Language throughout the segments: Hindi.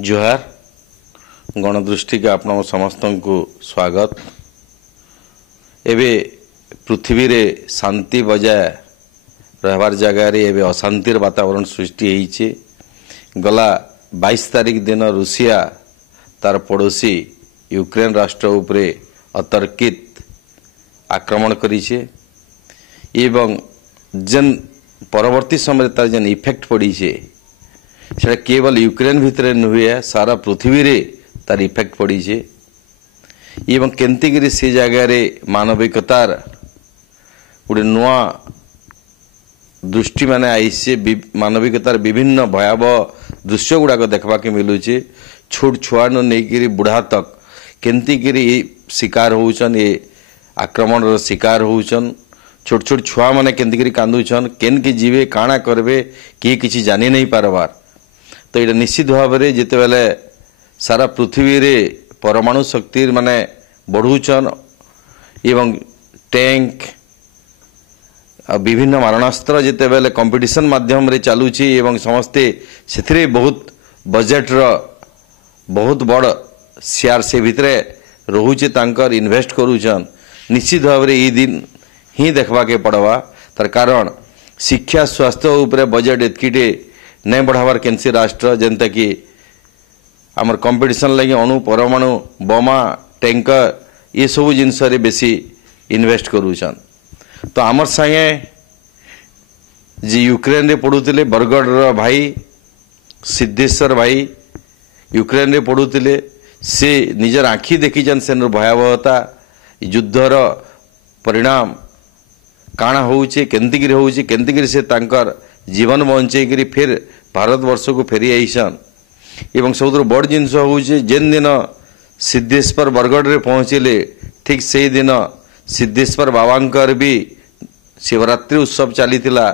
जुहार गणदृष्टि के आपण समस्त को स्वागत। एबे पृथ्वी रे शांति बजाय रहबार जगार एबे अशांतिर वातावरण सृष्टि होइछे। गला 22 तारीख दिन रूसिया तार पड़ोसी यूक्रेन राष्ट्र उपरे अतर्कित आक्रमण करिछे एवं जन परवर्ती समय तार जन इफेक्ट पड़ी से केवल यूक्रेन भितर नुहे सारा पृथ्वी रे तार इफेक्ट पड़ी से एवं केंतिगिरी से जगार मानविकतार गोटे नुआ दृष्टि माने आईसे मानविकतार विभिन्न भयावह दृश्य गुड़ाक देखा के मिलूचे। छोट छुआ नहीं बुढ़ा तक केंतिगिरी शिकार होचन ये आक्रमण शिकार होचन। छोट छोट छुआ माने केंतिगिरी कांदुछन केन के जीवे काଣା करबे किए किसी जानी नहीं पारबार। तो ये निश्चित भाव में जिते बेले सारा पृथ्वी रे परमाणु शक्ति माने बढ़ुचन एवं टैंक विभिन्न मारणास्त्र जिते बेले कंपटीशन माध्यम रे चलुची एवं समस्ते से बहुत बजेट रो बहुत बड़ शेयर से भितरे रोचे तांकर इन्वेस्ट करूचन। निश्चित भाव में ये दिन ही देखा के पड़वा तार कारण शिक्षा स्वास्थ्य उपरे बजेट एतकीटे नहीं बढ़ावार केनसी राष्ट्र जेनता कि आमर कंपटीशन लगी अणु परमाणु बोमा टैंकर ये सब जिनस बेसी इन्वेस्ट करूचन। तो आमर संगे जी यूक्रेन रे पढ़ुले बरगढ़ भाई सिद्धेश्वर भाई यूक्रेन रे पढ़ुले से निजर आँखि देखीचन से भयावहता युद्धर परिणाम काଣା होउचे केंतिगिरी होउचे केंतिगिरी से तांकर जीवन बंचेगिरी फिर भारत वर्ष को फेरी आईसन एवं सबुठ बड़ जिनस होउचे जेन दिन सिद्धेश्वर बरगढ़ रे पहुँचले ठीक से दिन सिद्धेश्वर बाबांकर भी शिवरात्रि उत्सव चलीथिला।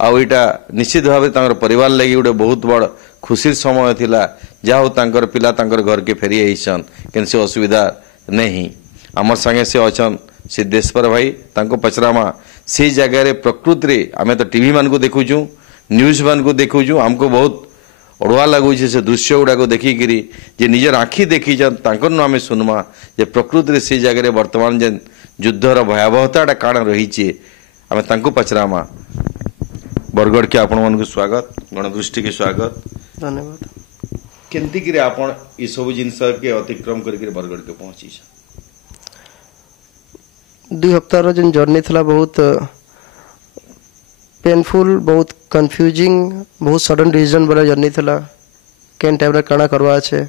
आईटा निश्चित भाव में परिवार लगी गोटे बहुत बड़ खुशी समय थिला जा हो तांकर पिला तांकर घर के फेरी आईसन केनसी असुविधा नहीं। आमर संगे से अछन सिद्धेश्वर भाई तांको पचरामा से जगह प्रकृति रे आमे तो टीवी मान को देखुचु न्यूज मान को देखुचु हमको बहुत अड़ुआ लगुचे से दृश्य गुड़ा को देखिकी जे निजर आँखि देखीचन तांकर नु आमे सुनमा जे प्रकृति रे से जगह वर्तमान जेन युद्धर भयावहता काण रही आमे तांको पचरामा। बरगढ़ के आपण मन को स्वागत गणदृष्टि के स्वागत धन्यवाद। केंती कि आपण ये सब जिनस के अतिक्रम करके बरगढ़ के पहुंची 2 हफ्तार जो जर्नी थला बहुत पेनफुल बहुत कन्फ्यूजिंग बहुत सडन डिसीजन वाला जर्नी थला। केन टाइम रे काना करवा আছে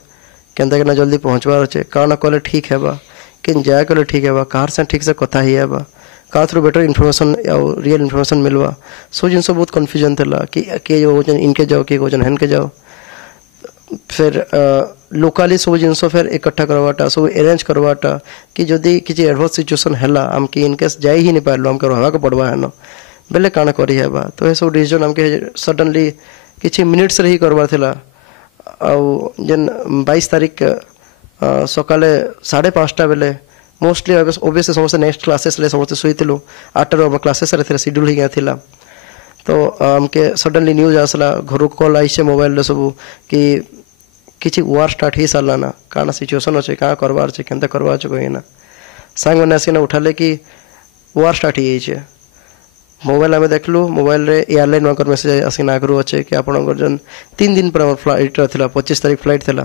केनता केना जल्दी पहुंचवार আছে काना कले ठीक हेबा केन जाय कले ठीक हेबा कार से ठीक से कथा ही हेबा का थ्रू बेटर इन्फॉर्मेशन या रियल इन्फॉर्मेशन मिलवा सो जिन सब बहुत कन्फ्यूजन थला कि के जो इनके जाओ के गोजन हन के जाओ फिर लोकाली सब जिनस फिर इकट्ठा करवाटा सब अरेंज करवाटा कि जदि किसी एडवर्स सिचुएशन हैला हमके इनकेस जाई ही नहीं पारलो हमके रहवा के पड़वा है बेले काना करी हेबा। तो ये सब डिसीजन हमके सडनली किछि मिनिट्स रे ही करवार थिला। आ जेन 22 तारीख सकाले 5:30 बेले मोस्टली ओबियसली समस्त नेक्स्ट क्लासेस ले समस्त सुईतिलु 8 रो क्लासेस रे शेड्यूल ही गया थिला। तो हमके सडनली न्यूज आसला घर कॉल आइसे मोबाइल रे सब कि किछि वार स्टार्ट ही सालाना काना सिचुएशन अछि का करबार छै केनता करबार छै कहिना संग ने आसीना उठाले कि वार स्टार्ट ही छै। मोबाइल आमे देखलु मोबाइल रे एयरलाइन वकर मैसेज आसीना आगरु अछि कि आपन जन 3 दिन पर फ्लाइट थिला 25 तारीख फ्लाइट थिला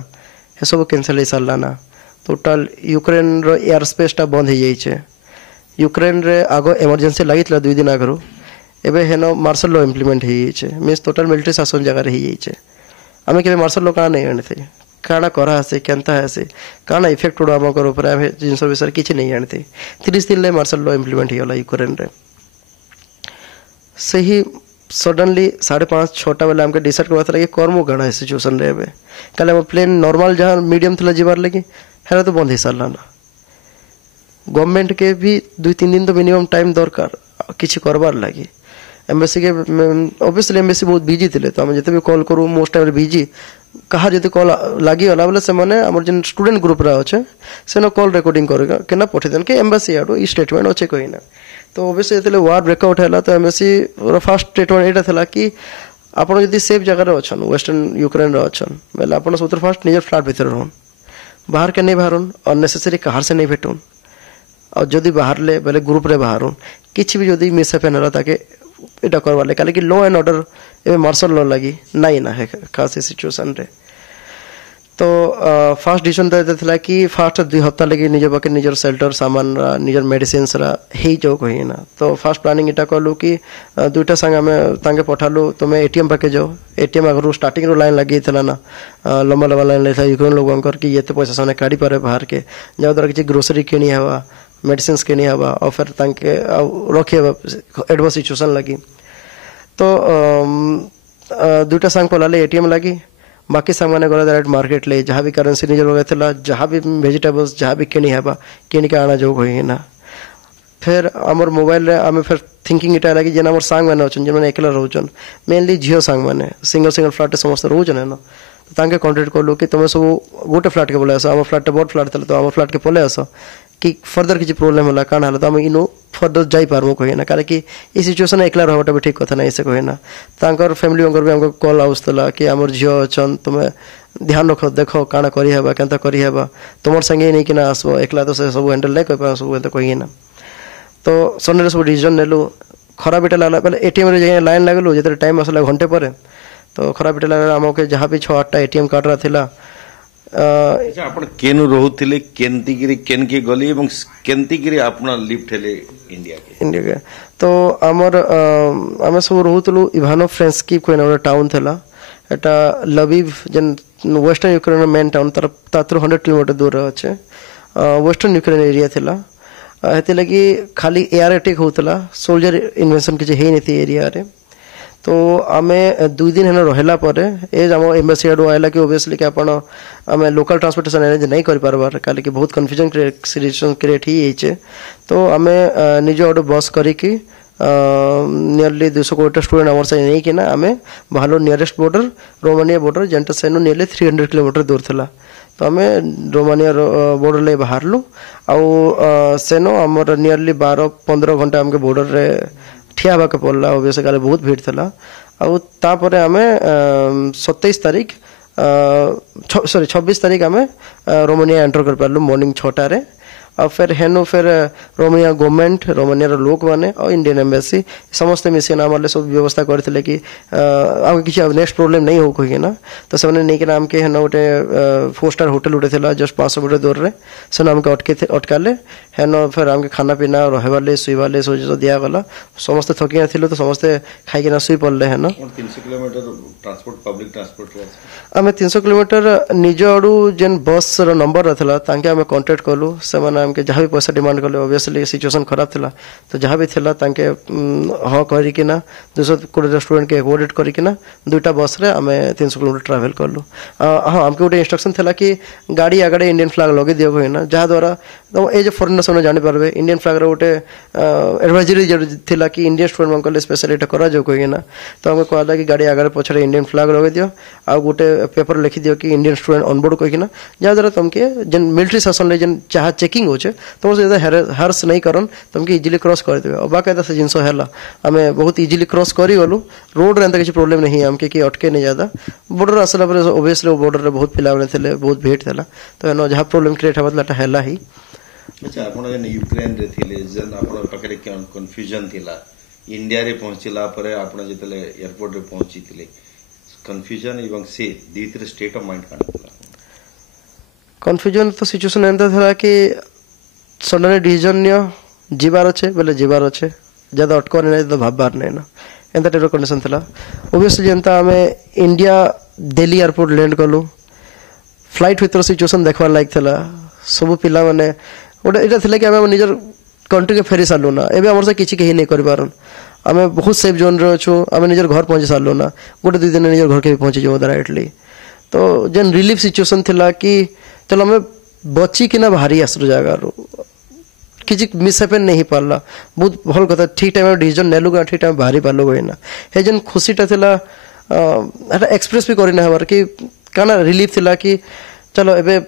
हे सब कैंसिल ही सालाना। टोटल यूक्रेन रो एयर स्पेस ता बंद ही जाई छै। यूक्रेन रे आगो इमरजेंसी लागितला 2 दिन आगरु एबे हेनो मार्शल लॉ इम्प्लीमेंट ही छै मींस टोटल मिलिटरी शासन जगह रही जाई छै। आमे के मार्शल लॉ का नहीं जानते काना करा हसे केनता हसे काना इफेक्ट पड़ो हमकर ऊपर आमे जिन सब विषय किछि नहीं जानते 30 दिन ले मार्शल लॉ इम्प्लीमेंट ही होला यूक्रेन रे। सही सडनली 5:30-6 बेले हमके डिसाइड करवा था कि कर्म गणा सिचुएशन रे एबे काले हम प्लेन नॉर्मल जहां मीडियम थला जीवार लगी हेरा तो बंद ही साला ना गवर्नमेंट के भी 2-3 दिन तो मिनिमम टाइम दरकार किछि करबार लगी। एम्बेसी के ऑब्वियसली एम्बेसी बहुत बिजी थिले तो हम जते भी कॉल करू मोस्ट टाइम बिजी कहा जते कॉल लागी होला बोले से माने हमर जन स्टूडेंट ग्रुप रा अछि से न कॉल रिकॉर्डिंग करेगा केना पठे देन के एम्बेसी आडो ई स्टेटमेंट अछि कहिना। तो ऑब्वियसली जेते वार ब्रेकआउट हैला तो एम्बेसी फर्स्ट स्टेटमेंट एटा थला कि ଆପଣ ଯଦି ସେଫ୍ ଜାଗାରେ ଅଛନ୍ ୱେଷ୍ଟର୍ଣ୍ଣ ୟୁକ୍ରେନ୍ରେ ଅଛନ୍ ବୋଲେ ଆପଣ ସବୁଥିରୁ ଫାର୍ଷ୍ଟ ନିଜର ଫ୍ଲାଟ୍ ଭିତରେ ରହନ୍ ବାହାର କେ ନେଇ ବାହାରୁନ୍ ଅନନେସେସରୀ କାହାର ସେ ନେଇ ଭେଟୁନ୍ ଆଉ ଯଦି ବାହାରିଲେ ବୋଲେ ଗ୍ରୁପ୍ରେ ବାହାରୁନ୍ କିଛି ବି ଯଦି ମିସ୍ହ୍ୟାପେନ୍ ହେଲା ତାକେ ଏଇଟା କରବାର୍ ଲାଗି କାହିଁକି ଲ ଆଣ୍ଡ ଅର୍ଡର ଏବେ ମାର୍ଶାଲ ଲ ଲାଗି ନାଇଁ ନା ଖାସ୍ ଏ ସିଚୁଏସନ୍ରେ तो फास्ट डिसीजन तो ये था कि फास्ट 2 हफ्ता लगे निज पाखे निजर सेल्टर सामान निजर मेडिसिन हो जाओ कहीं ना तो फास्ट प्लानिंग इटा कलु कि दुईटा सांग आम तांगे पठालु तुम्हें एटीएम पाके जाओ एटीएम आगु स्टार्टिंग रो लाइन लगी था ना लंबा लंबा लाइन लगा यूक्रेन लोग कि ये पैसा से काढ़ी पारे बाहर के जहाँद्वारा किसी ग्रोसरी किणी हवा मेडिसिन किणी हवा और फिर तांके रखी एडवर्स सिचुएसन लगी तो दुईटा सांग पलाले एटीएम लगी बाकी सामान गला डायरेक्ट मार्केट ले जहाँ भी करेंसी निजर वगैरह थला जहाँ भी वेजिटेबल्स जहाँ भी किणी हेबा किणी के आना जो होई ना फिर आमर मोबाइल रे आमे फिर थिंकिंग इटा लगी जेना आमर सांग माने अछन जेने एकला रहउछन मेनली जियो सांग माने सिंगल सिंगल फ्लैट समस्त रहउछन ना तो तांके कांटेक्ट करलो कि तुमे सब गोटे फ्लैट के बोले आसो आमर फ्लैट बहुत फ्लैट थला तो आमर फ्लैट के पले आसो कि फर्दर किसी प्रॉब्लम होला कान होला तो हम इनो फर्दर जाई पारमो कहे ना कारण कि ई सिचुएशन एकला रहबाटा भी ठीक कथा नहीं से कहे ना तांकर फैमिली मेंबर भी हमको कॉल आउस्तला कि हमर जियो अछन तुमे ध्यान रखो देखो काना करी हेबा केनता करी हेबा तुमर संगे नहीं कि ना आसबो एकला तो से सब हैंडल नहीं कर पा सब तो कहि ना तो सन्डे सब डिसीजन नेलु खराब बेटा लागला पहले एटीएम रे जाय लाइन लागलो जेते टाइम आसला घंटे पर तो खराब बेटा लागला हमके जहां भी 6-8टा एटीएम कार्ड रा थिला अच्छा आपण केनु रहउतिले केनती गिरी केन के गली एवं केनती गिरी आपना लिफ्ट हेले इंडिया के तो हमर हम सब रहउतलु इवानो फ्रेंस्की कोन टाउन थला एटा लविव जन वेस्टर्न यूक्रेन मेन टाउन तरफ तात्र 100 किलोमीटर दूर अछि वेस्टर्न यूक्रेन एरिया थला हेते लगी खाली एयर अटैक होतला सोल्जर इन्वेंशन किछ हे नथि एरिया रे तो आमे 2 दिन हेन रहला परे ए हम एम्बेसी आडो आइला कि ऑब्वियसली कि आपण आमे लोकल ट्रांसपोर्टेशन अरेंज नहीं कर पारबार काले कि बहुत कंफ्यूजन सिचुएशन क्रिएट ही हिचे तो आमे निज आडो बस करी कि नियरली 200 कोटा स्टूडेंट आवर से नहीं कि ना आमे भालो नियरेस्ट बॉर्डर रोमानिया बॉर्डर जेंटा सेनो नियरली 300 किलोमीटर दूर थला तो आमे रोमानिया बॉर्डर ले बाहरलु आउ सेनो हमर नियरली 12-15 घंटा हमके बॉर्डर रे ठिया के पड़ला ऑब्वियसली काले बहुत भीड़ थला आउ तापरे आमे 27 तारीख 26 तारीख आमे रोमानिया एंटर कर पारलु मॉर्निंग 6टा रे और फिर हेनु फिर रोमानिया गवर्नमेंट रोमानिया लोक माने और इंडियन एम्बेसी समस्त मिशन आमले सब व्यवस्था करथिले कि आगे किछि नेक्स्ट प्रॉब्लम नहीं हो कहि ना तो सबने नै कि नाम के हेन ओटे 4 स्टार होटल उठे थिला जस्ट 500 मीटर दूर रे से नाम के अटकाले हेन फिर हमके खाना पीना रहवाले सुइवाले सो जो दिया गला समस्त थकिया थिलो तो समस्त खाइ के ना सुइ पड़ले हेन 300 किलोमीटर ट्रांसपोर्ट पब्लिक ट्रांसपोर्ट रे आमे 300 किलोमीटर निज अडू जेन बस रो नंबर रहला तांके आमे कांटेक्ट करलु से हमके जहाँ भी पैसा डिमांड कले ऑब्वियसली सिचुएशन खराब थिला तो जहाँ भी थिला तांके ह करी कि ना 200 कोटी स्टूडेंट के अकोमोडेट करी कि ना दुईटा बस रे हमें 300 किलोमीटर ट्रैवल करलु हाँ हमके गोटे इंस्ट्रक्शन थिला कि गाड़ी आगड़े इंडियन फ्लैग लगे दियो होय ना जहाँ द्वारा तो ए जो फॉरेनर सब जानि पारबे इंडियन फ्लैग रे गोटे एडवाइजरी थिला कि इंडियन स्टूडेंट मनकले स्पेशली एटा करा जो कोइ ना तो हमके कहला कि गाड़ी आगड़े पछरे इंडियन फ्लैग लगे दियो आ गोटे पेपर लिखि दियो कि इंडियन स्टूडेंट ऑन बोर्ड कोइ ना जहाँ द्वारा तुमके जन मिलिट्री सेशन ले जन चाह चेकिंग होचे तुम से हर्स नहीं करन तुमके इजीली क्रॉस कर देबे और बाकायदा से जिनसो हैला हमें बहुत इजीली क्रॉस करी गलु रोड रे किसी प्रॉब्लम नहीं हमके कि अटके नहीं ज्यादा बॉर्डर आसला पर ऑब्वियसली बॉर्डर रे बहुत पिला बने थिले बहुत भीड़ थिला तो एनो जहां प्रॉब्लम क्रिएट हबतला हैला ही अच्छा आपण जन यूक्रेन रे थिले जन आपण पकरे कंफ्यूजन थिला इंडिया रे पहुंचला परे आपण जेतले एयरपोर्ट रे पहुंची थिले कंफ्यूजन एवं से दीतर स्टेट ऑफ माइंड काना थिला कंफ्यूजन तो सिचुएशन एंता था कि सडन डिसीजन नियो जीवार अच्छे बोले जीवार अच्छे ज्यादा अटकर नहीं तो भाबबार नहीं ना एंता टाइप कंडीशन थला ऑब्वियसली जनता हमें इंडिया दिल्ली एयरपोर्ट लैंड कलु फ्लाइट भीतर सिचुएशन देखवार लायक थला सब पिला माने ओटा एटा थला कि हमें निजर कंट्री के फेरी सारलु ना एबे हमर से किछि कहि नहीं करि पारन हमें बहुत सेफ जोन रे अछु हमें निजर घर पहुंच सारलु ना गोटे 2 दिन निजर घर के पहुंची जो डायरेक्टली तो जन रिलीफ सिचुएशन थला कि चलो हमें बची कि ना भारी आसरो जगह रो किसी मिसहैपन नहीं पारला बहुत भल कथा ठीक टाइम डिसीजन नेलु का ठीक टाइम भारी पारलो गइना हे जन खुशीटा थिला एटा एक्सप्रेस भी करिना हमार कि काना रिलीफ थिला कि चलो एबे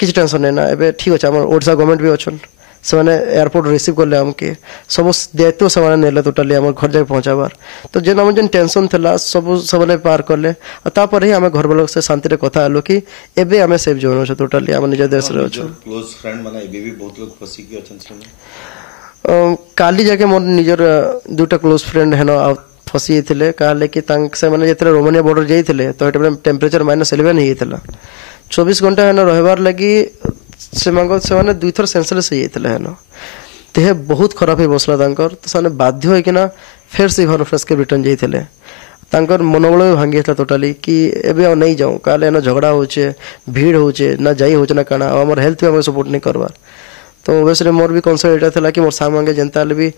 किछि टेंशन नै ना एबे ठीक अछि हमर ओडिसा गवर्नमेंट भी अछन से एयरपोर्ट रिसीव कले आमके सब दायित्व से नेले टोटाली आम घर जाके पहुँचाबार तो जेन आम जेन टेंशन था सब सब पार कले तापर ही आम घर वालों से शांति कथा हेलु कि एबे आम सेफ जोन अच्छे टोटाली आम निज देश रे अच्छे क्लोज फ्रेंड माने एबे भी बहुत लोग फसी के अछन काली जाके मोर निजर दुटा क्लोज फ्रेंड हेन फसी थे कहले कि से मैंने जिते रोमानिया बॉर्डर जाइए तो ये टेम्परेचर -11 ही 24 घंटा हेन रहार लगी से दुई थर सेंसलेस हो जाते हेन देह बहुत खराब हो बसला तो से बाध्य होना फेर से घर फ्रेश के रिटर्न जाते मनोबल भी भांगी था टोटाली कि एबे आ नहीं जाऊँ कहले ना झगड़ा होचे भीड़ होचे ना जाई होचे ना काना आम हेल्थ भी आम सपोर्ट नहीं करवार तो ओवेसली मोर भी कनसर्न यहाँ था कि मोर साग मांगे जनता भी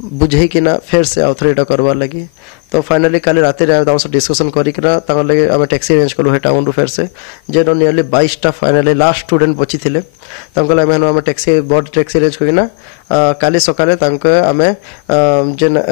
बुझे कि ना फेर से आउ थे यहाँ करवार लगी तो फाइनाली काली रात डिस्कसन करना आम टैक्सी अरेंज कलु टाउन रु फेर से जेन नियरली 22टा फाइनाली लास्ट स्टूडेंट बची थे आम टैक्सी बड़ टैक्सी अरेंज करना काली सकाले आम जेन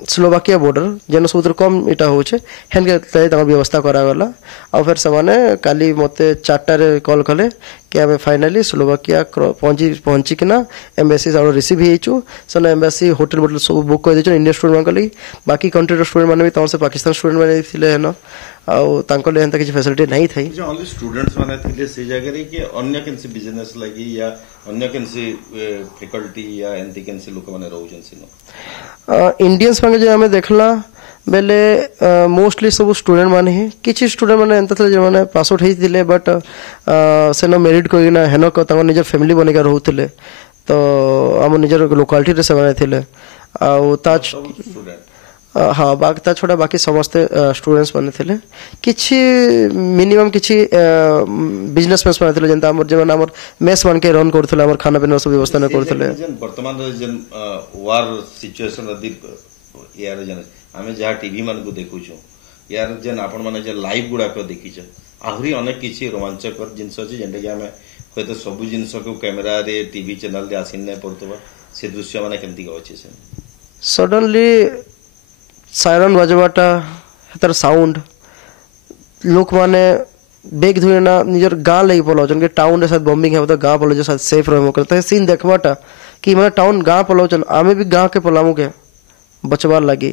स्लोवाकिया बॉर्डर जेन सब कम इटा होचे हेनके व्यवस्था करागला आ फिर से काली मते 4टारे कॉल कले कि आम फाइनाली स्लोवाकिया पहुँचिकिना एम्बासी रिसीव हो से एम्बासी होटेल बोटेल सब बुक कर देछन इंडियन स्टूडेंट मान बाकी कंट्री स्टूडेंट मैंने भी से पाकिस्तान स्टूडेंट मैंने थे हेन आउे एंता किसी फैसिलिटी नहीं थी ओनली स्टूडेंट्स माने थिले से जगह रे कि अन्य केनसी बिजनेस लगी या अन्य केनसी फैकल्टी या एंती केनसी लोक माने रहउजन सिनो इंडियंस मांगे जो हमें देखला बेले मोस्टली सब स्टूडेंट माने ही किछि स्टूडेंट माने एंता थे जो माने पास आउट हेतिले बट सेनो मेरिट कोइना हेनो को तांको निजर फैमिली बनेका रहउतिले तो हम निजर लोकालिटी रे से माने थिले आ ताज हाँ बाकी छड़ा बाकी समस्ते स्टूडेंट्स बने थे किछि मिनिमम किछि बिजनेसमैन बने थे जेंता हमर जेमन हमर मेस मान के रन करथले हमर खाना पीना सब व्यवस्था न करथले वर्तमान जेन वार सिचुएशन रदी यार जन हमें जहाँ टीवी मान को देखु छु यार जेन आपण माने जे लाइव गुडा को देखि छ आहुरी अनेक किछि रोमांचकर जिंस अछि जेंटा कि हमें होय तो सब जिंस को कैमरा रे टीवी चैनल रे आसिन नै पड़तबा से दृश्य माने केंती को अछि से सडनली सायरन बजवाटा तार साउंड लोक माने बेग धुना निजर गाँ लगी पलाउन कि टाउन रे साथ बॉम्बिंग है तो गाँ पलाउ साथ सेफ रहो करते सीन देखवाटा कि मैंने टाउन गाँ पलाउन आमे भी गाँ के पलामु के बचवार लगी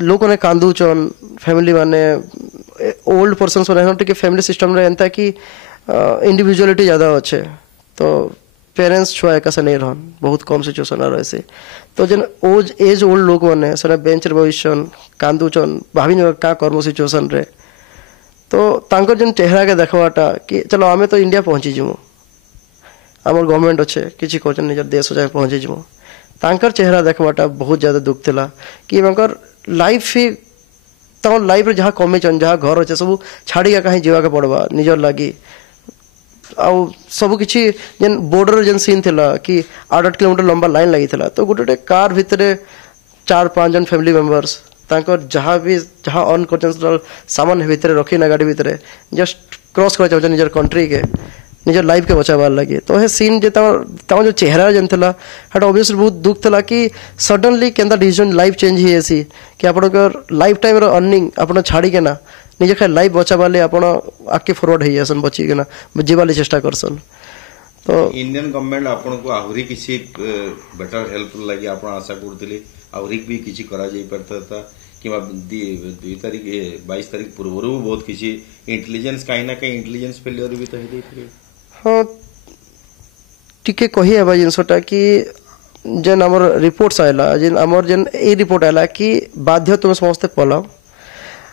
लोक ने कांदुचन फैमिली माने ओल्ड पर्सन्स माने फैमिली सिस्टम रे एंता कि इंडिविजुअलिटी ज़्यादा अच्छे तो पेरेंट्स छुआ एक नहीं रहन बहुत कम सिचुएसन रहे तो जेन एज ओल्ड लोक मैंने से बेंच रे बसन कांदुचन भाभी क्या कर्म सिचुएसन रे तो तांकर जेन चेहरा के देखवाटा कि चलो आमे तो इंडिया पहुँची जीमु आमर गवर्नमेंट अच्छे किसी कहन निजर देश जाए पहुँची जीमु तांकर चेहरा देखवाटा बहुत ज़्यादा दुख थिला कि लाइफ ही तम लाइफ रे जहाँ कमीचन जहाँ घर अच्छे सब छाड़ी कहीं जीवा के पड़वा निजर लगी आउ सब किछि जेन बॉर्डर जेन सीन थिला कि 8 किलोमीटर लंबा लाइन लगी थिला तो गोटे कार भितरे 4-5 जन फैमिली मेंबर्स तांकर जहाँ भी जहाँ अनकंसेंशनल सामान भितरे रखी ना गाड़ी भितरे जस्ट क्रॉस कर चाहते निजर कंट्री के निजर लाइफ के बचाबार लगे तो हे सीन जे जो चेहरा जेन थिला हट ऑब्वियसली बहुत दुख थिला कि सडनली केंदा डिसीजन लाइफ चेंज ही ऐसी कि आपनकर लाइफ टाइम रो अर्निंग आपन छाड़ी के ना निजे खाली लाइफ बचाबाले आपन आके फॉरवर्ड हो जासन बची के ना जीवाले चेष्टा करसन तो इंडियन गवर्नमेंट आपन को आहुरी किसी बेटर हेल्प लगी आपन आशा करथिले आहुरी भी किसी करा जाई परता कि 2 तारीख 22 तारीख पूर्व बहुत किसी इंटेलिजेंस कहीं ना कहीं इंटेलिजेंस फेलियर भी तो है हाँ टिके कही है जिनसटा कि जेन आमर रिपोर्ट्स आयला जेन आमर जेन ए रिपोर्ट आयला कि बाध्य तुम समस्ते पलाओ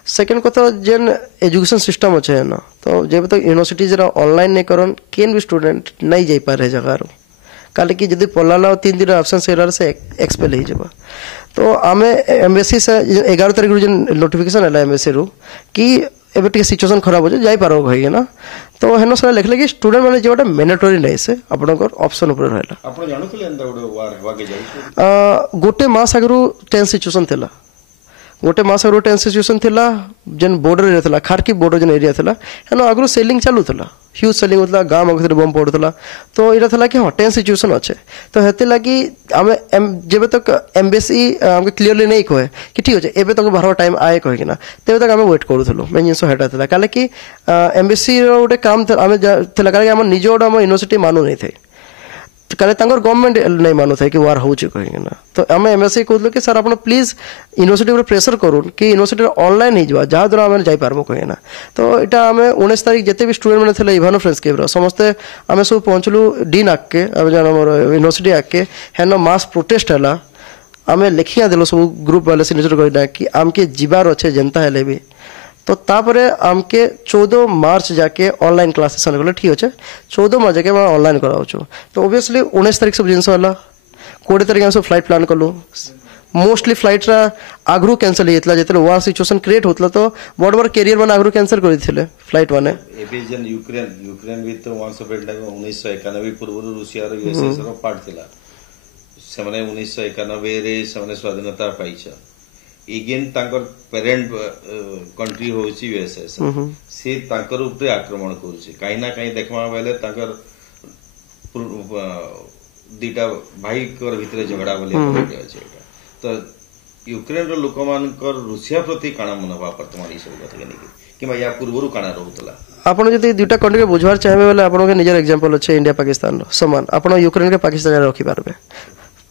सेकेंड कथा जेन एजुकेशन सिस्टम अच्छे है ना तो जब तक यूनिवर्सिटी जरा ऑनलाइन नहीं करन केन भी स्टूडेंट नहीं जाई पारे जगह काले कि जदि पलाला 3 दिन एब्सेंस होला से एक्सपेल हो जाबा तो आमे एम्बेसी से 11 तारीख रो जेन नोटिफिकेशन आला एम्बेसी रो कि एबे टिके सिचुएशन खराब हो जाई पारो भाई ना तो हेनो से लिखले कि स्टूडेंट माने जेटा मैंडेटरी नहीं से आपनकर ऑप्शन ऊपर रहला आपण जानथले एंदा वार हवा के जाई गोटे मास आगरो टेंस सिचुएशन थिला गोटे मास आगरो टेंस सिचुएशन थिला जेन बॉर्डर एरिया थिला खारकी बॉर्डर जेन एरिया थिला हेनो आगरो सेलिंग चालू थिला ह्यूज सेलिंग होता गाँव मगधरे बम पड़ता तो यहाँ था कि हाँ टेंस सिचुएशन अच्छे तो हेते लगी आम जब तक एम्बेसी आमके क्लीयरली नहीं कहे कि ठीक अच्छे एवं तक बाहर टाइम आए कहीकिना तेज तक आम वेट करूँ मेन जिन हेटा कल कि एम्बेसी गोटे काम आम निज गोटे आम यूनिवर्सिटी मानु नहीं थे କାଳେ ତାଙ୍କର ଗଭର୍ଣ୍ଣମେଣ୍ଟ ନାଇଁ ମାନୁଥାଏ କି ୱାର୍ ହେଉଛି କହିକିନା। ତ ଆମେ ଏମ୍ଏସ୍ସି କହୁଥିଲୁ କି ସାର୍ ଆପଣ ପ୍ଲିଜ୍ ୟୁନିଭର୍ସିଟି ଉପରେ ପ୍ରେସର କରୁନ୍ କି ୟୁନିଭର୍ସିଟିରେ ଅନଲାଇନ୍ ହେଇଯିବା ଯାହାଦ୍ୱାରା ଆମେ ଯାଇପାରିବୁ କହିକିନା। ତ ଏଇଟା ଆମେ 19 ତାରିଖ ଯେତେ ବି ଷ୍ଟୁଡେଣ୍ଟ ମାନେ ଥିଲେ ଇଭାନୋ ଫ୍ରେଣ୍ଡସ୍କେପ୍ର ସମସ୍ତେ ଆମେ ସବୁ ପହଞ୍ଚିଲୁ ଡିନ୍ ଆଗକେ ଆମର ୟୁନିଭର୍ସିଟି ଆଗକେ ହେନ ମାସ୍ ପ୍ରୋଟେଷ୍ଟ ହେଲା। ଆମେ ଲେଖିକି ଦେଲୁ ସବୁ ଗ୍ରୁପ ବାଲେ ସିଗ୍ନେଚର କରିନା କି ଆମକେ ଯିବାର ଅଛେ ଯେନ୍ତା ହେଲେ ବି। तो तापर आमके 14 मार्च जाके ऑनलाइन क्लासेस गले ठीक अच्छे 14 मार्च जाके ऑनलाइन कराऊँ। तो ओबियसली 19 तारीख सब जिनस 20 तारीख सब फ्लाइट प्लान कलु। मोस्टली फ्लाइट आगु कैंसल होता जो वार सिचुएसन क्रिएट होता तो बड़ बड़ कैरियर मैंने आगु कैंसल करते फ्लाइट मैंने यूक्रेन भी तो 1991 पूर्व रूसिया यूएसएसआर पार्ट थिला से 1991 रे से स्वाधीनता पाइछ एगेन तांकर पेरेंट कंट्री होची यूएसएसआर से तांकर ऊपर आक्रमण करूची कहीं ना कहीं देखमा बेले तांकर दीटा भाई कर भीतर झगड़ा बोले अछि तो यूक्रेन रो लोक मानकर रूसिया प्रति काना मनोभाव वर्तमान ई सब कथा कि या पूर्वरु काना रहउतला। आपण जदि दुटा कंट्री के बुझवार चाहबे बेले आपण के निजर एग्जांपल अछि इंडिया पाकिस्तान रो समान आपण यूक्रेन के पाकिस्तान रे रखि पारबे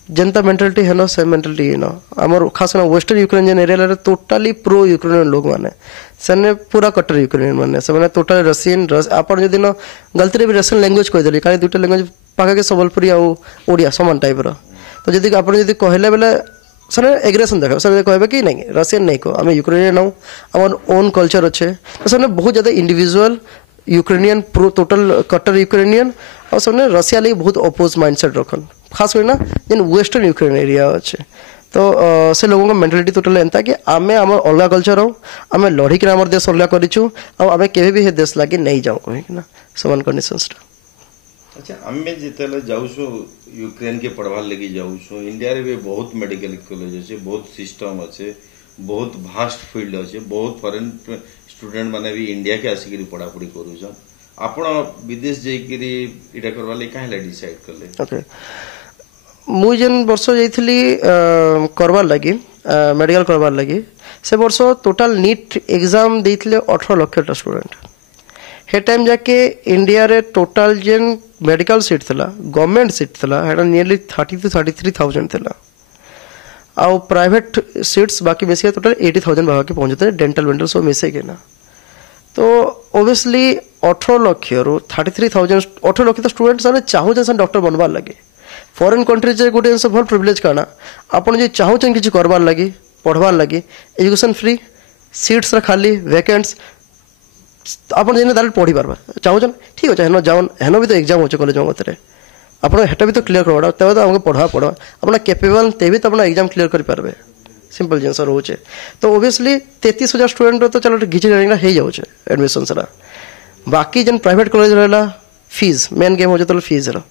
जनता मेंटालिटी है ना से मेंटालिटी है ना आमर खास कर वेस्टर्न यूक्रेन जेन एरिया रे टोटली प्रो यूक्रेनियन लोग माने सेने पूरा कट्टर यूक्रेनियन माने से माने टोटल रशियन आपण जदि न गलती रे भी रशियन लैंग्वेज कहि देली काली दुटा लैंग्वेज पाका के सबलपुरी आ ओडिया समान टाइप रो तो जदि आपण जदि कहले बेले सर एग्रेसन देखा सर कहबे कि नहीं रशियन नहीं को आम यूक्रेनियन हूँ आम ओन कल्चर अच्छे तो सर बहुत ज़्यादा इंडिविजुअल यूक्रेनियन प्रो टोटल कट्टर यूक्रेनियन और सबने रशिया लगी बहुत अपोज माइंडसेट रखन खास करना जेन वेस्टर्न यूक्रेन एरिया अच्छे तो से लोगों का मेंटालिटी टोटल एंता कि आमे आम अलग कल्चर हूँ आम लड़िक आम देश अलग करूँ आम के भी देश लगे नहीं जाऊँ कहीं समान कंडीशंस। अच्छा आमे जितेले जाऊसु यूक्रेन के पढ़वार लगी जाऊसु इंडिया रे भी बहुत मेडिकल कॉलेज अच्छे बहुत सिस्टम अच्छे बहुत भास्ट फील्ड अच्छे बहुत फॉरेन स्टूडेंट माने भी इंडिया के आसिक पढ़ापढ़ी करूछन आपण विदेश जाइकरी इटा करवा ले काहेला डिसाइड करले। ओके मु जेन वर्ष जाइथली करवार लगी मेडिकल करवार लगी से वर्ष टोटल नीट एग्जाम देइथले 18 लाख स्टूडेंट हे टाइम जाके इंडिया रे टोटल जेन मेडिकल सीट थला गवर्नमेंट सीट थला हेडा नियरली 30 to 33,000 थला आउ प्राइवेट सीट्स बाकी मिसे टोटल 80,000 बाकी पहुंचते डेंटल वेंटल सब मिसे के ना तो ओबियसली 18 लाख रो 33,000 18 लाख स्टूडेंट सारे चाहू जैसा डॉक्टर बनवार लगे फॉरेन कंट्री जे गोटे सब भल प्रिविलेज काना आपण जे चाहू चन किछ करवार लगी पढ़वार लगी एजुकेशन फ्री सीट्स रा खाली वैकेंट्स आपण जेने डायरेक्ट पढ़ी पारबा चाहूछन ठीक अछि हेनो जाउन हेनो भी तो एग्जाम होचे कॉलेज मतरे आपण हेटा भी तो क्लियर करबा तबे तो हमके पढ़वा आपण कैपेबल तेभी तो आपण एग्जाम क्लियर कर पारबे सिंपल जिनस रोचे तो ओबियसली 33,000 स्टूडेंट तो चलो घिची जानिना हे जाउचे एडमिशन सरा बाकी जन प्राइवेट कॉलेज रहला फीस मेन गेम होचे तो फीस रो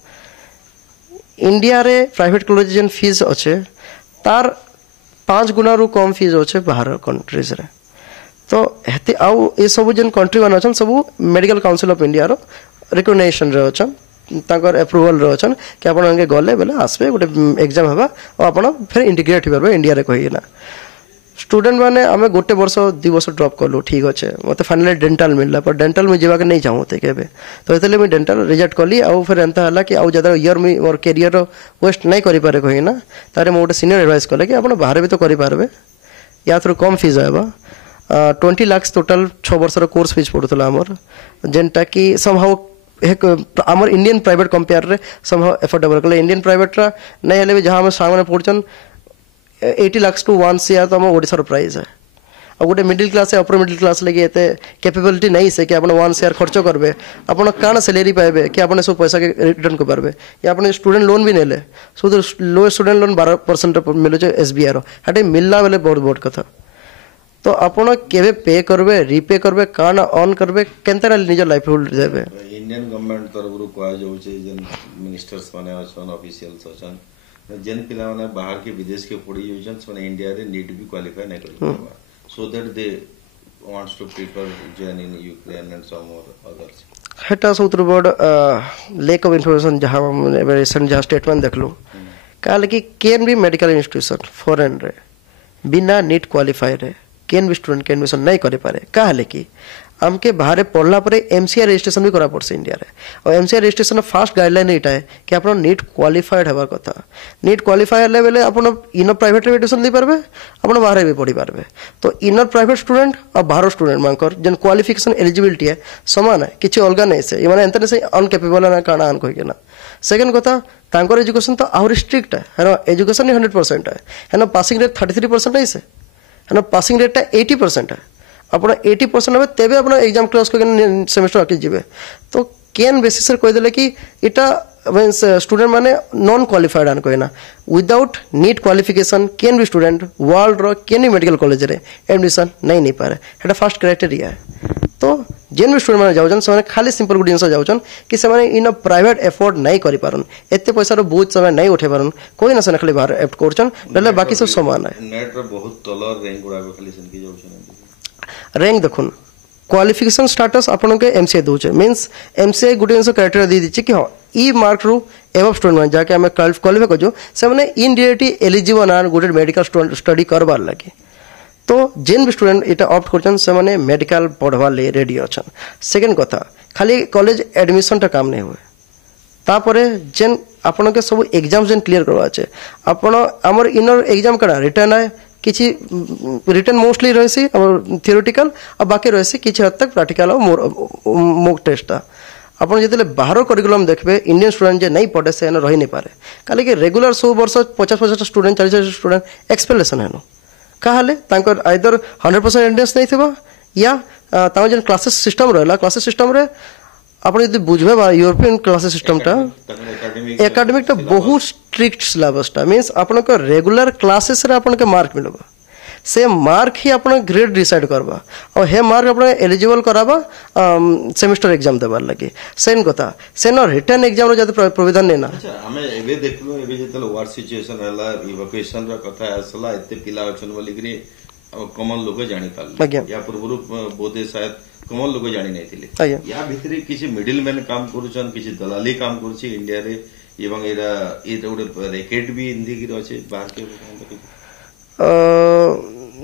इंडिया रे प्राइवेट कॉलेज जन फीस अच्छे तार 5 गुना रु कम फीस अच्छे बाहर कंट्रीज रे तो हेते आउ ए सब जन कंट्री मान अछन सब मेडिकल काउंसिल ऑफ इंडिया रो रिकॉग्निशन रे अछन ताकर अप्रूवल रे अछन कि आपण अंगे गले बेले आसबे गोटे एग्जाम हबा और आपण फिर इंटीग्रेट करबे इंडिया रे कहिना स्टूडेंट माने हमें गोटे वर्ष 2 वर्ष ड्रॉप करलु ठीक अच्छे मते फाइनली डेंटल मिलला पर डेंटल में जीवा के नहीं चाहूते केबे तो एतले मैं डेंटल रिजेक्ट करली आउ फिर एंता हला कि आउ ज्यादा ईयर में और कैरियर वेस्ट नहीं करि पारे कहिना तारे मो गोटे सीनियर एडवाइस कले कि आपण बाहर भी तो करि पारबे या थ्रू कम फीस आबा 20 लाख टोटल 6 वर्ष कोर्स फीस पड़ुला आमर जेनटा कि समहाउ एक आमर इंडियन प्राइवेट कंपेयर रे समहाउ एफोर्डेबल कले इंडियन प्राइवेट रा नहीं हेले भी जहां हम सामने पड़छन 80 लाख टू 1 CR तो हम ओडिसा रो प्राइस है और गोटे मिडिल क्लास है अपर मिडिल क्लास लगे एते कैपेबिलिटी नहीं से कि आपण 1 CR खर्च करबे आपण काना सैलरी पाएबे कि आपण सब पैसा के रिटर्न कर पारबे या आपण स्टूडेंट लोन भी नेले सो लो स्टूडेंट लोन 12% मिलो जे SBI रो हटे मिलला बेले बहुत बहुत कथा तो आपण केबे पे करबे रीपे करबे काना ऑन करबे केनतरा निज लाइवलीहुड देबे इंडियन गवर्नमेंट तरफरु कोआ जाउ छै जेन मिनिस्टर्स माने अछन ऑफिशियल्स अछन जेन पिला माने बाहर के विदेश के पढ़ी होजन माने इंडिया रे नीट भी क्वालिफाई नै करि पाबा so that they wants to prefer join in Ukraine and some others हेटा सूत्र बोर्ड लैक ऑफ इंफॉर्मेशन जहां हम रिसेंट जहां स्टेटमेंट देखलो काल कि can be medical institution foreign रे बिना नीट क्वालिफाई रे केन भी स्टूडेंट के एडमिशन नहीं करे पारे कहले कि हमके बाहर पढ़ला पर एमसीआई रजिस्ट्रेशन भी करा पड़से इंडिया रे और एमसीआई रजिस्ट्रेशन फास्ट गाइडलाइन एटा है कि आपण नीट क्वालिफाइड हेबार कथा नीट क्वालिफाई हेले बेले आपण इनर प्राइवेट रे एडमिशन दे पारबे आपण बाहर भी पढ़ी पारबे तो इनर प्राइवेट स्टूडेंट और बाहर स्टूडेंट मानकर जन क्वालिफिकेशन एलिजिबिलिटी है समान है किछि अलगा नै से माने एंतने से अनकेपेबल ना काना अन कहि केना सेकंड कथा तांकर एजुकेशन तो आहुरी स्ट्रिक्ट है ना एजुकेशन 100% है ना पासिंग रेट 33% है से है ना पासिंग रेट 80% है आप 80% हे तेबे आप एग्जाम क्लास को सेमेस्टर आके जीवे तो केन बेसिस रे कहिदेले कि इटा मींस स्टूडेंट माने नॉन क्वालिफाइड आन कहना विदाउट नीट क्वालिफिकेशन केन भी स्टूडेंट वर्ल्ड रो केन भी मेडिकल कॉलेज रे एडमिशन नहीं पारे हेटा फर्स्ट क्राइटेरिया है तो जेन भी स्टूडेंट माने जाउछन से खाली सिंपल गुड जिंस जाउछन कि से माने इन प्राइवेट एफोर्ड नहीं करि पारन एते पैसा रो बहुत समय नहीं उठे पारन कोई ना से खाली बाहर एफ्ट करछन बेले बाकी सब समान है नेट रो बहुत तलर रैंक गुडा खाली सन की जाउछन रैंक देखुन क्वालिफिकेशन स्टाटस आपन के एमसीए दोचे मींस एमसीए गुड जिंस क्राइटेरिया दी दिछि कि हां ई मार्क रू एवं स्टूडेंट मान जाके हमें क्वालिफाई करजो से माने इनडायरेक्टली एलिजिबल आर गुड मेडिकल स्टडी करबार लागे तो जेन भी स्टूडेंट इटा ऑप्ट करछन से माने मेडिकल पढ़वा ले रेडी अछन सेकंड कथा खाली कॉलेज एडमिशन टा काम नहीं हुए तापरे जेन आपन के सब एग्जाम जेन क्लियर करवा छै आपन हमर इनर एग्जाम करा रिटर्न है किछि रिटर्न मोस्टली रहसी और थियोरेटिकल और बाकी रहसी किछि हद तक प्रैक्टिकल और मॉक टेस्ट था आपन जेतले बाहर करिकुलम देखबे इंडियन स्टूडेंट जे नहीं पढ़े से रही नहीं पारे काले के रेगुलर 100 वर्ष 50 स्टूडेंट 40 स्टूडेंट एक्सपेलेशन है काहले तांकर आइदर 100% एटेंडेंस नहीं थिबा या तांकर जे क्लासेस सिस्टम रहला क्लासेस सिस्टम रे आपण यदि बुझबे बा यूरोपियन क्लासेस सिस्टम टा एकेडमिक टा बहुत स्ट्रिक्ट सिलेबस टा मींस आपण को रेगुलर क्लासेस रे आपण के मार्क मिलबा से मार्क ही आपण ग्रेड डिसाइड करबा और हे मार्क आपण एलिजिबल कराबा सेमेस्टर एग्जाम देबार लागि सेन कथा सेन रिटर्न एग्जाम रो जद प्रोविजन नेना अच्छा हमें एबे देखलो एबे जेतल वार सिचुएशन हला इवोकेशन रो कथा आसला एते पिला अछन बोली करी कॉमन लोग जानि पाल या पूर्व बोधे शायद कॉमन लोग जानि नै थिले या भितरे किछि मिडिल मैन काम करूछन किछि दलाली काम करूछि इंडिया रे एवं एरा गोटे रैकेट भी इंदी की अछि बाहर के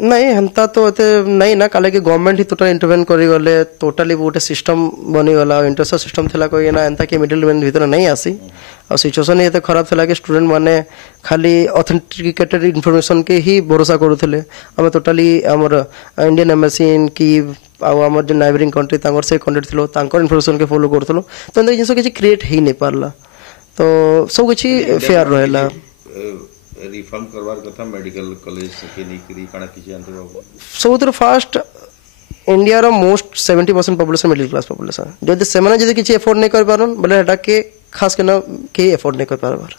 नहीं हंता तो एते नहीं ना काले कि गवर्नमेंट ही टोटल इंटरवेन करी गले टोटली गोटे सिस्टम बनी गला इंटरसेट सिस्टम थिला कोई ना एंता के मिडिल मैन भीतर नहीं आसी और सिचुएशन एते खराब थिला कि स्टूडेंट माने खाली ऑथेंटिकेटेड इंफॉर्मेशन के ही भरोसा करूथिले हमें टोटली हमर इंडियन एम्बेसी की आउ हमर जे नाइबरिंग कंट्री तांगर से कांटेक्ट थिलो तांकर इंफॉर्मेशन के फॉलो करथलो तो एंता जिंस के क्रिएट ही नहीं पारला तो सब कुछ फेयर रहेला रिफॉर्म करवार कथा मेडिकल कॉलेज के निकरी काना किछि जानते बाबू सबुतर फास्ट इंडिया रो most 70% population middle class population जदि सेमाने जदि किछि एफोर्ड नै कर पारन बले एटा के खास केना के एफोर्ड नै कर पारबार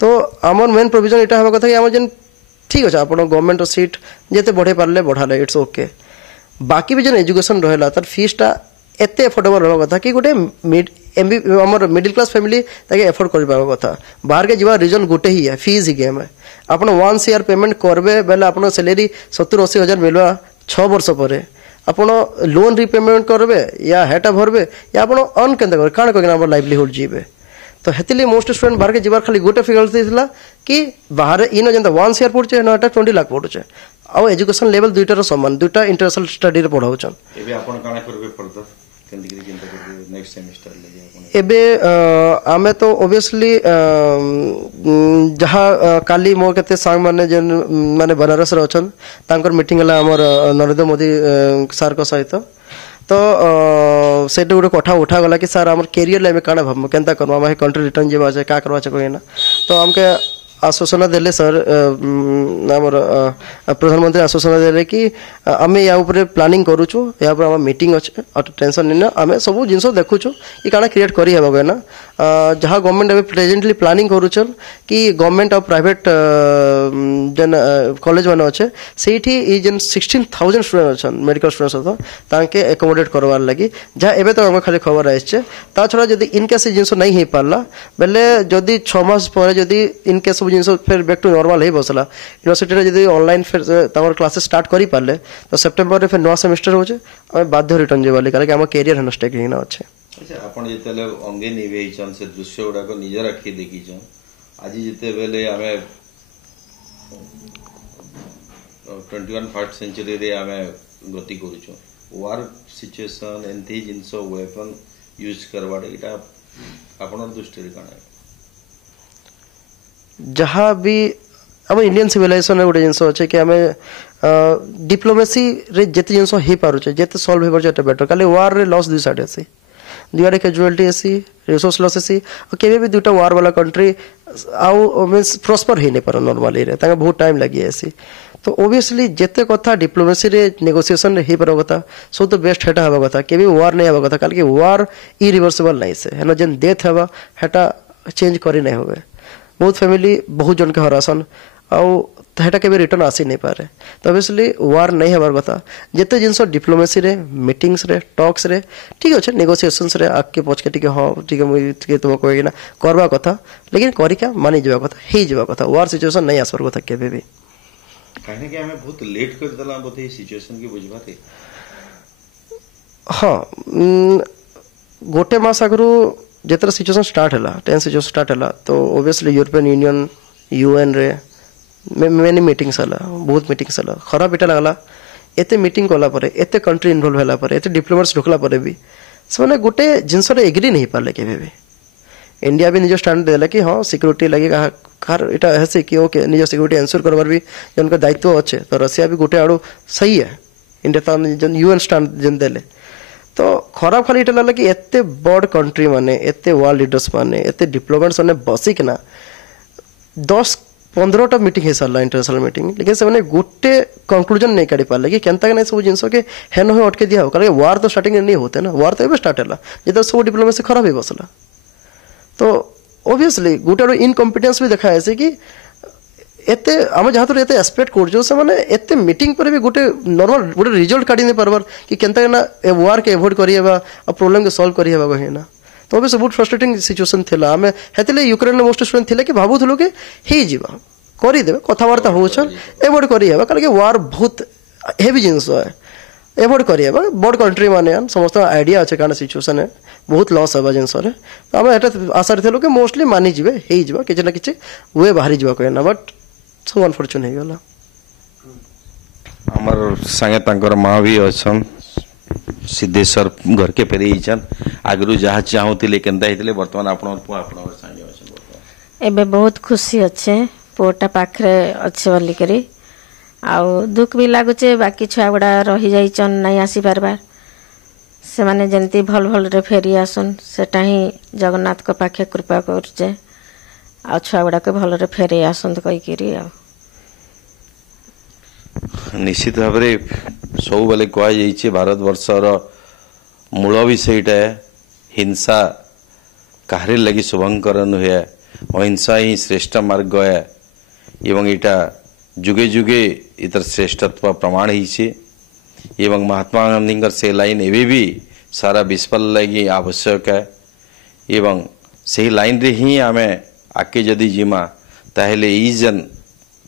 तो हमर मेन प्रोविजन एटा हबा कथा कि हमर जन ठीक अछि आपण गवर्नमेंट रो सीट जेते बढ़े पारले बढ़ाले इट्स ओके बाकी भी जन एजुकेशन रहला तर फीस टा एते अफोर्डेबल रहबा कथा कि गोटे हमर मिडिल क्लास फैमिली ताके एफोर्ड कर पाबा कथा बाहर के जीवा रीजन गोटे ही है फीस ही गेम है आपण 1 ईयर पेमेंट करबे बेले आपण सैलरी 70-80 हजार मिलवा 6 वर्ष परे आपण लोन रीपेमेंट करबे या हेटा भरबे या आपण अन केंदा कर काण कोना हमर लाइवलीहुड जीवे तो हेतिले मोस्ट स्टूडेंट बाहर के जीवार खाली गोटे फिगर दिसला कि बाहर इन जंता 1 ईयर पड़छे नटा 20 लाख पड़छे आ एजुकेशन लेवल दुइटा रो समान दुइटा इंटरनेशनल स्टडी रे पढाउछन एबे आपण काणा करबे फर्दर नेक्स्ट सेमेस्टर ले एबे आमे तो ऑब्वियसली जहाँ काली मोर केते सांग माने जन माने बनारस रे अछन तांकर मीटिंग हला हमर नरेंद्र मोदी सर को सहित तो सेटे गोटे कथा उठा गला कि सर हमर कैरियर ले काना भाब केनता करबा हम कंट्री रिटर्न जेबा छै का करबा छै कोइना तो हमके आश्वासन देले सर हमर प्रधानमंत्री आश्वासन देले कि आमे या ऊपर प्लानिंग करूछु या पर हम मीटिंग अछि टेंशन नहीं आमे सब जिंस देखुछु कि काना क्रिएट करी हेबा ना जहाँ गवर्नमेंट अभी प्रेजेंटली प्लानिंग करूछन कि गवर्नमेंट और प्राइवेट जन कॉलेज माने अच्छे सेठी ई जन 16,000 स्टूडेंट अछन मेडिकल स्टूडेंट्स तांके एकोमोडेट करवार लगी जहाँ एबे तो हम खाली खबर आइछे ता छड़ा जदी इन केस जिंस नहीं हे पारला बेले जदी 6 मास परे जदी इन केस सब जिंस फिर बैक टू नॉर्मल हे बसला यूनिवर्सिटी रे जदी ऑनलाइन फिर तमर क्लासेस स्टार्ट करी पारले तो सितंबर रे फिर नवा सेमेस्टर होचे हम बाध्य रिटर्न जेवाली कारण कि हम कैरियर हन स्टेक हिना अच्छे अच्छा आपण जेतेले अंगे निवेचन से दृश्य गुडा को निजर आखि देखिछन आज जेते बेले हमें 21 फर्स्ट सेंचुरी रे हमें गति करूछु वार सिचुएशन एंती जिनस वेपन यूज करवाड़े इटा आपनर दृष्टि रे काना जहाँ भी आम इंडियन सिविलाइजेशन गोटे जिनस अच्छे कि आम डिप्लोमेसी रे जिते जिनस हो पारे जिते सल्व हो पारे बेटर खाली वार रे लॉस दुई साइड आसी दुआड़े कैजुआलिटी आसी रिसोर्स लॉस आसी और केवे भी दुटा वार वाला कंट्री आउ मीन्स प्रॉस्पर हो नहीं पार नॉर्मली रे तांगे बहुत टाइम लगी आसी तो ओबियसली जिते कथा डिप्लोमेसी रे नेगोशिएशन रे ही पार कथा सब तो बेस्ट हेटा हवा कथा केवे वार नहीं हवा कथा काल के वार इरिवर्सिबल नहीं से है जेन डेथ हवा हेटा चेंज करी नहीं होवे बहुत फैमिली बहुत जन के हरासन आउ हेटा केवे रिटर्न आसी नहीं पारे तो ऑब्वियसली वार नहीं हबार कथा जिते जिनस डिप्लोमेसी रे मीटिंग्स रे टॉक्स रे ठीक अच्छे नेगोशिएशंस रे आके पछ के ठीक हाँ ठीक है तुम कहना करवा कथा लेकिन करिका मानि जावा कथा हे जावा कथा वार सिचुएशन नहीं आसबार कथा केबे भी कहने कि हमें बहुत लेट कर दला बोथे सिचुएशन की बुझबाते हाँ गोटे मास आगु जितना सिचुएशन स्टार्ट है टेंस सिचुएशन स्टार्ट है तो ऑब्वियसली यूरोपियन यूनियन यूएन रे मेनी मीटिंग्स है बहुत मीटिंग्स है खराब इटा लगला एते मीटिंग कला परे एते कंट्री इन्वॉल्व होला परे एते डिप्लोमेट्स ढोकला परे भी से गोटे जिनस एग्री नहीं पारे केबे भी इंडिया भी निज स्टैंड देला कि हाँ सिक्योरिटी लगे कार इटा ऐसे कि ओके निज सिक्योरिटी एंश्योर करवार भी जन दायित्व अच्छे तो रशिया भी गोटे आड़ू सही है इंडिया तो यूएन स्टैंड जेन देले तो खराब खाली इटा लगला कि एते बड़ कंट्री माने एते वर्ल्ड लीडर्स माने एते डिप्लोमेट्स माने बसिकना 10-15टा मीटिंग है सारा इंटरनेशनल मीटिंग लेकिन से गोटे कंक्लूजन नहीं काढ़ी पारे कि केनता के सब जिनस के हेन हो अटके दिया हो कारण वार तो स्टार्टिंग नहीं होते ना वार तो स्टार्ट है जितना सब डिप्लोमेसी खराब हो बसला तो ऑब्वियसली गोटे इनकम्पिटेंस भी देखा है कि एते आम जहाँ तो एते एक्सपेक्ट कर से माने एते मीटिंग पर भी गोटे नॉर्मल गोटे रिजल्ट काढ़ी नहीं पारबार कि केनता ना वार के एवॉइड करिएबा और प्रॉब्लम के सॉल्व करिएबा कहिना तो ऑब्वियसली बहुत फ्रस्ट्रेटिंग सिचुएशन थिला आमे हेतले यूक्रेन मोस्ट स्टूडेंट थिले कि भाबुथलो कि हे जीवा करि देबे कथावार्ता होछन एवॉइड करिएबा कारण कि वार बहुत हेवी जिंस है एवॉइड करिएबा बड़ कंट्री माने समस्त आइडिया अच्छे कारण सिचुएशन है बहुत लॉस हवा जिनस आम एटा आशा थे कि मोस्टली मानि जीवे हे जीवा किछि ना किछि वे बाहरी जीवा कहना बट सब अनफॉर्चुनेट हो गला हमर संगे तांकर मां भी अछन सिद्धेश्वर घर के फेरी छन आगरु जहा चाहूतिले केनता हितले वर्तमान आपण संगे अछन वर्तमान एबे बहुत खुशी अच्छे पोटा पाखरे अच्छे बोली करी आउ दुख भी लागुचे बाकी छुआ गुड़ा रही जाइछन नहीं आसी पारबार से माने जंती भल भल रे फेरी आसन सेटा ही जगन्नाथ को पाखे कृपा करजे आ छुआ गुड़ा के भल रे फेरी आसन कहि करी आ निश्चित भाव सब बेले कह भारत वर्षर मूल विषयटा हिंसा कहार लगी शुभंकर नुहे अहिंसा ही श्रेष्ठ मार्ग है एवं इटा जुगे जुगे इतर श्रेष्ठत्व प्रमाण एवं महात्मा गांधी से लाइन एवं भी सारा विश्व लगी आवश्यक है एवं से लाइन रे ही आम आके जदि जीमा ताहेले ई जन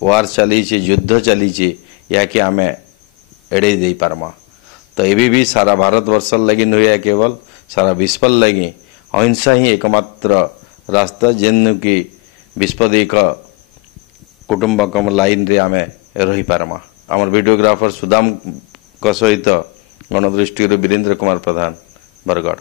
वार चली युद्ध चली या कि आम एड़े दे पारमा तो एवं भी सारा भारत वर्ष लगी नुहे केवल सारा विश्व लगी अहिंसा ही एकमात्र रास्ता जेन कि विश्व देख कुटुंबकम लाइन रे आमे रही पारमा आमर वीडियोग्राफर सुदाम सहित गणदृष्टि वीरेंद्र कुमार प्रधान बरगढ़।